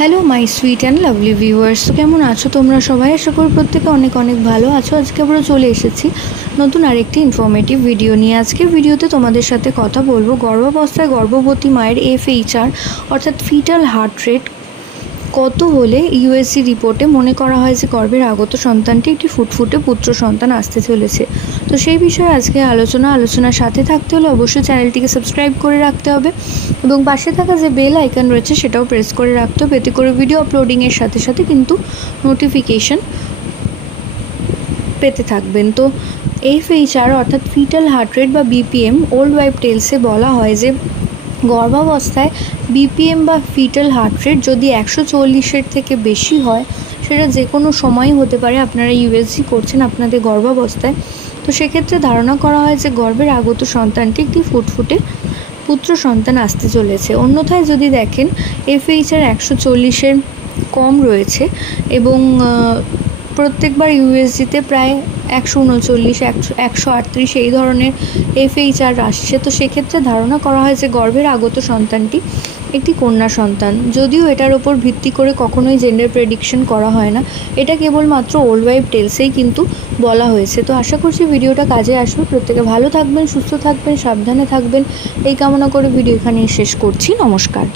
Hello my sweet and lovely viewers কেমন আছো তোমরা সবাই? আশা করি প্রত্যেকে অনেক অনেক ভালো আছো। আজকে আমরা চলে এসেছি নতুন আরেকটি ইনফরমেটিভ ভিডিও নিয়ে। আজকে ভিডিওতে তোমাদের সাথে কথা বলব গর্ভাবস্থায় গর্ভবতী মায়ের এফএইচআর অর্থাৎ ফিটাল হার্ট রেট কত হলে ইউএসসি রিপোর্টে মনে করা হয় যে গর্ভের আগত সন্তানটি একটি ফুটফুটে পুত্র সন্তান আসতে চলেছে। তো সেই বিষয়ে আজকে আলোচনা, আলোচনার সাথে থাকতে হলে অবশ্যই চ্যানেলটিকে সাবস্ক্রাইব করে রাখতে হবে এবং পাশে থাকা যে বেল আইকন রয়েছে সেটাও প্রেস করে রাখতে হবে। এতে করে ভিডিও আপলোডিংয়ের সাথে সাথে কিন্তু নোটিফিকেশন পেতে থাকবেন। তো এফএইচআর অর্থাৎ ফিটাল হার্ট রেট বা বিপিএম ওল্ড ওয়াইফ টেলসে বলা হয় যে গর্ভাবস্থায় বিপিএম বা ফিটাল হার্ট রেট যদি একশো চল্লিশের থেকে বেশি হয়, সেটা যে কোনো সময়ই হতে পারে। আপনারা ইউএসজি করছেন আপনাদের গর্ভাবস্থায়। তো সেক্ষেত্রে ধারণা করা হয় যে গর্ভের আগত সন্তানটি একটি ফুটফুটে পুত্র সন্তান আসতে চলেছে। অন্যথায় যদি দেখেন এফএইচআর একশো চল্লিশের কম রয়েছে এবং প্রত্যেকবার ইউএসজিতে প্রায় একশো উনচল্লিশ, একশো একশো আটত্রিশ এই ধরনের এফএইচআর আসছে। তো সেক্ষেত্রে ধারণা করা হয় যে গর্ভের আগত সন্তানটি একটি কন্যা সন্তান। যদিও এটার ওপর ভিত্তি করে কখনোই জেন্ডার প্রেডিকশন করা হয় না। এটা কেবলমাত্র ওল্ড ওয়াইফ টেলসেই কিন্তু বলা হয়েছে। তো আশা করছি ভিডিওটা কাজে আসবে। প্রত্যেকে ভালো থাকবেন, সুস্থ থাকবেন, সাবধানে থাকবেন। এই কামনা করে ভিডিও এখানেই শেষ করছি। নমস্কার।